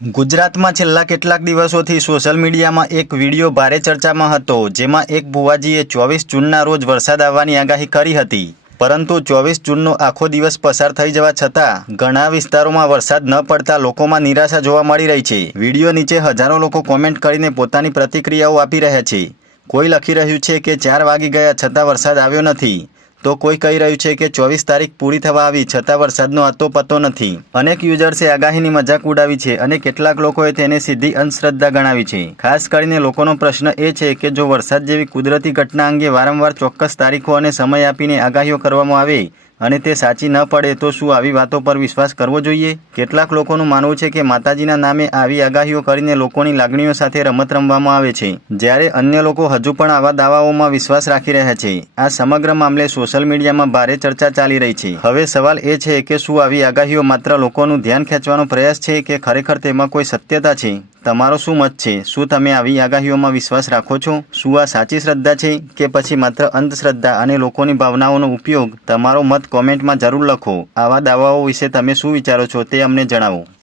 ગુજરાતમાં છેલ્લા કેટલાક દિવસોથી સોશિયલ મીડિયામાં એક વિડીયો ભારે ચર્ચામાં હતો, જેમાં એક ભુવાજીએ 24 જૂનના રોજ વરસાદ આવવાની આગાહી કરી હતી. પરંતુ 24 જૂનનો આખો દિવસ પસાર થઈ જવા છતાં ઘણા વિસ્તારોમાં વરસાદ ન પડતા લોકોમાં નિરાશા જોવા મળી રહી છે. વિડીયો નીચે હજારો લોકો કોમેન્ટ કરીને પોતાની પ્રતિક્રિયાઓ આપી રહ્યા છે. કોઈ લખી રહ્યું છે કે 4 વાગી ગયા છતાં વરસાદ આવ્યો નથી, તો કોઈ કહી રહ્યું છે કે 24 તારીખ પૂરી થવા આવી છતાં વરસાદનો અતો પતો નથી. અનેક યુઝર્સે આગાહીની મજાક ઉડાવી છે અને કેટલાક લોકોએ તેને સીધી અંધશ્રદ્ધા ગણાવી છે. ખાસ કરીને લોકોનો પ્રશ્ન એ છે કે જો વરસાદ જેવી કુદરતી ઘટના અંગે વારંવાર ચોક્કસ તારીખો અને સમય આપીને આગાહીઓ કરવામાં આવે અને તે સાચી ન પડે તો શું આવી વાતો પર વિશ્વાસ કરવો જોઈએ? કેટલાક લોકોનું માનવું છે કે માતાજીના નામે આવી આગાહીઓ કરીને લોકોની લાગણીઓ સાથે રમત રમવામાં આવે છે, જ્યારે અન્ય લોકો હજુ પણ આવા દાવાઓમાં વિશ્વાસ રાખી રહ્યા છે. આ સમગ્ર મામલે સોશિયલ મીડિયામાં ભારે ચર્ચા ચાલી રહી છે. હવે સવાલ એ છે કે શું આવી આગાહીઓ માત્ર લોકોનું ધ્યાન ખેંચવાનો પ્રયાસ છે કે ખરેખર તેમાં કોઈ સત્યતા છે? તમારો શું મત છે? શું તમે આવી આગાહીઓમાં વિશ્વાસ રાખો છો? શું આ સાચી શ્રદ્ધા છે કે પછી માત્ર અંધશ્રદ્ધા અને લોકોની ભાવનાઓનો ઉપયોગ? તમારો મત કોમેન્ટમાં જરૂર લખો. આવા દાવાઓ વિશે તમે શું વિચારો છો તે અમને જણાવો.